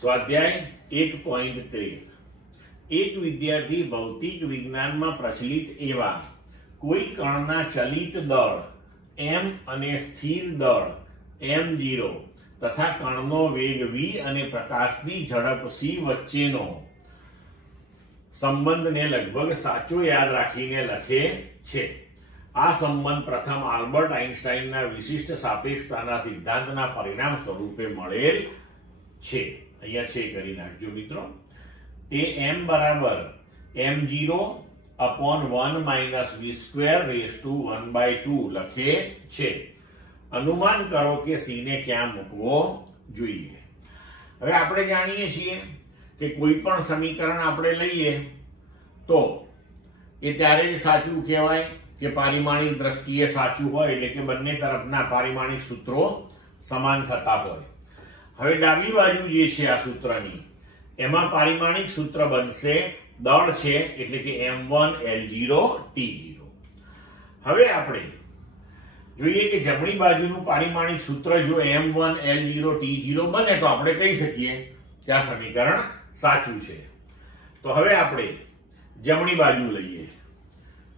સ્વાધ્યાય 1.13 એક વિદ્યાર્થી ભૌતિક વિજ્ઞાનમાં પ્રચલિત એવા કોઈ કણના ચલિત દળ m અને સ્થિર દળ m0 તથા કણનો વેગ v અને પ્રકાશની ઝડપ c વચ્ચેનો સંબંધને લગભગ સાચો યાદ રાખીને લખે છે. આ સંબંધ પ્રથમ આલ્બર્ટ આઇન્સ્ટાઈનના વિશિષ્ટ સાપેક્ષતાના સિદ્ધાંતના પરિણામ સ્વરૂપે મળેલ છે. અહીંયા છે કરી નાખજો મિત્રો. તે m બરાબર m0 upon 1 minus v square raised to 1/2 લખે છે. અનુમાન કરો કે c ને ક્યાં મૂકવો જોઈએ. હવે આપણે જાણીએ છીએ કે કોઈ પણ સમીકરણ આપણે લઈએ તો એ ત્યારે જ સાચું કહેવાય કે પારિમાણિક દ્રષ્ટિએ સાચું હોય, એટલે કે બંને તરફના પારિમાણિક સૂત્રો સમાન થતા હોય. હવે ડાબી બાજુ જે છે આ સૂત્રની, એમાં પારિમાણિક સૂત્ર બનશે દળ છે એટલે કે m1 L0 T0. હવે આપણે જોઈએ કે જમણી બાજુનું પારિમાણિક સૂત્ર જો m1 L0 T0 બને તો આપણે કહી શકીએ કે આ સમીકરણ સાચું છે. તો હવે આપણે જમણી બાજુ લઈએ,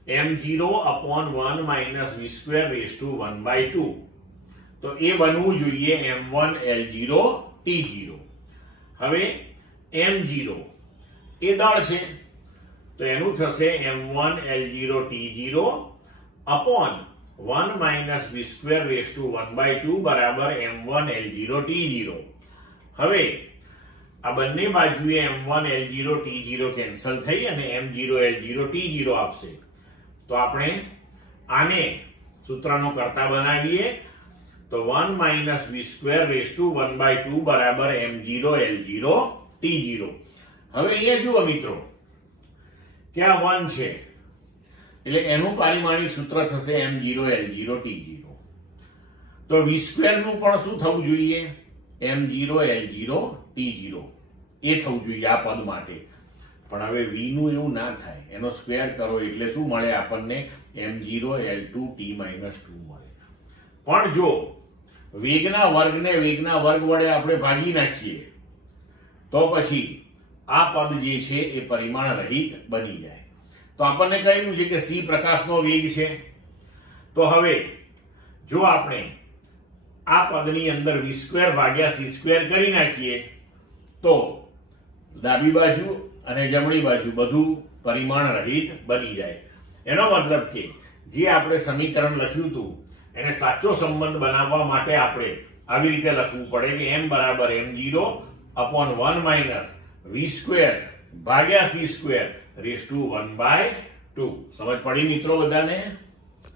m0 upon 1 minus v square raised to 1/2, તો એ બનવું જોઈએ m1 L0 T0. હવે m0 એ દળ છે તો એનું થશે m1 L0 T0 upon 1 minus v square raised to 1/2 બરાબર m1 L0 T0. હવે આ બંને બાજુએ m1 L0 T0 કેન્સલ થઈ અને m0 L0 T0 આપશે. તો આપણે આને સૂત્રનો કરતા બનાવીએ તો 1 minus v square raised to 1/2 બરાબર m0 L0 T0. હવે અહીંયા જુઓ મિત્રો કે આ 1 છે એટલે એનું પારિમાણિક સૂત્ર થશે m0 L0 T0. તો v square નું પણ શું થવું જોઈએ? m0 L0 T0 એ થવું જોઈએ આ પદ માટે. પણ હવે v નું એવું ના થાય, એનો સ્ક્વેર કરો એટલે શું મળે આપણને? m0 L2 T-2 મળે. પણ જો વેગના વર્ગને વેગના વર્ગ વડે આપણે ભાગી નાખીએ તો પછી આ પદ જે છે એ પરિમાણ રહિત બની જાય. તો આપણને કહ્યું છે કે c પ્રકાશનો વેગ છે. તો હવે જો આપણે આ પદની અંદર v સ્ક્વેર ભાગ્યા c સ્ક્વેર કરી નાખીએ તો ડાબી બાજુ અને જમણી બાજુ બધું પરિમાણ રહિત બની જાય. એનો મતલબ કે જે આપણે સમીકરણ લખ્યું હતું એને સાચો સંબંધ બનાવવા માટે આપણે આવી રીતે લખવું પડે કે m બરાબર m0 upon 1 minus v square ભાગ્યા c square raised to 1/2. સમજ પડી મિત્રો બધાને?